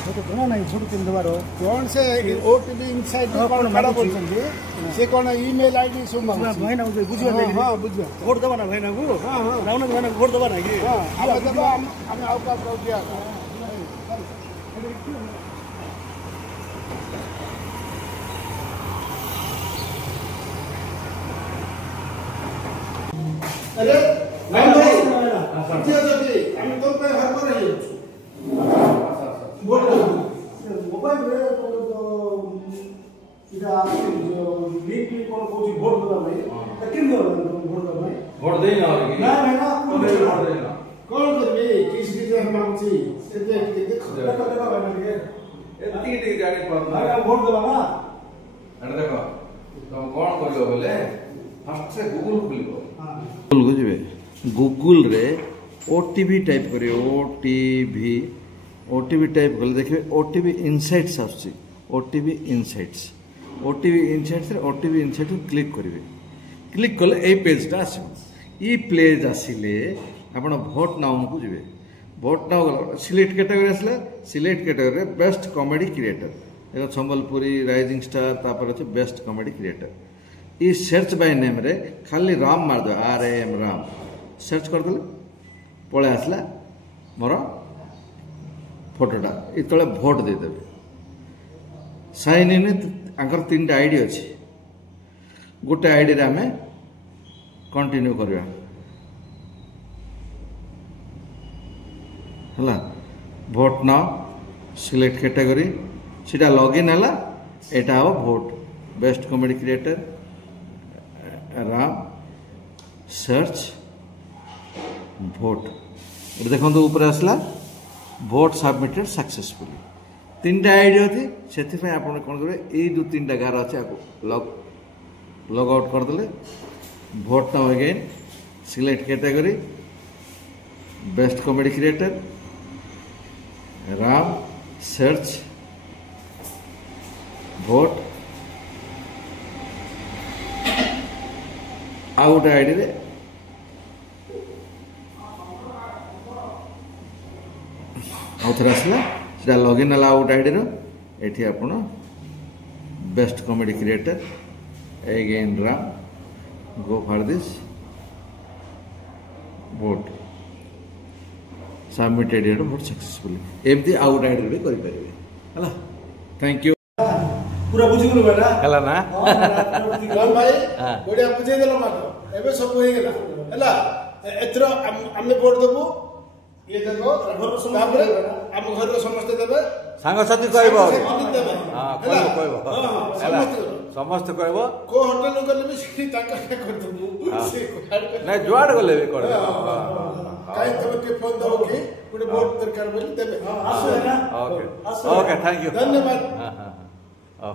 तो कोना नहीं छोड़ तीन दोबारो कौन से ओटीपी इनसाइड कौन खड़ा बोलछंदी से कौन ईमेल आईडी सब मांगछ भाई ना बुझियो हां बुझियो वोट दबा ना भाई ना को हां हां राउन भाई ना वोट दबा ना कि हां अब दबा हम आउका कर दिया अरे भाई भाई अच्छा जदी हम तो पे हर पर रही वोट मोबाइल रे तो इदा जो लीक कोन कोची वोट दबा भाई किन दो वोट दबा भाई वोट देई ना ना ना वोट देई ना कौन करबे किस किस हम मांगछी से देखो दबा भाई ना एति एति जानी पड़ना अरे वोट दबा ना अरे देखो तुम कोन करियो बोले फर्स्ट से गूगल खोलिबो गूगल को जिवे गूगल रे ओटीपी टाइप करियो ओटीपी टाइप कले देखिए ओटीपी इनसाइट्स आछी ओटीपी इनसाइट्स रे ओटीपी इनसाइट क्लिक करिवे क्लिक कले ए पेजटा आसीबो ई पेज आसिले आपण भोट नाउ को जिवे भोट नाउ सिलेक्ट कैटेगरी आसला select category best comedy creator एगो संबलपुरी राइजिंग स्टार तापर अछि best comedy creator E search by name रे खाली राम मार दो RM राम सर्च कर दले पळे आसला मोर फोटोटा इतले भोट दे देबे साइन इन आंकर तीनटा आईडी अछि गोटे आईडी रे हमें कंटिन्यू करबा हला भोट नाउ सिलेक्ट कैटेगरी सीधा लॉगिन हला एटा हो vote best comedy creator Ram search vote देखो ऊपर आसला भोट सबमिटेड सक्सेसफुली तीनटा आईडी अच्छी से आप कौन करेंगे ये जो तीनटा गार अच्छे लॉग आउट करदे vote now again select category best comedy creator Ram search vote out ID रे आउथर आसला सीधा लॉगिन हला आउट आईडी रो एठी आपण best comedy creator again Ram go for this vote submitted your vote successfully एमती आउट आईडी रे करि परिबे हला थैंक यू पूरा बुझि गेलो बेटा हला ना राम भाई बढिया बुझे देलो मातो एबे सब होई गेला हला एतरो हम वोट देबो ये देखो तापर हम घर रो समस्त देबे सांग साथी कहबो हां कहबो समस्त कहबो को होटल नु गले भी सिटी ताका कर दबो नै जुआड गले भी कर काई तब के फोन दो के गुडे वोट दरकार बोली देबे ओके ओके थैंक यू धन्यवाद हां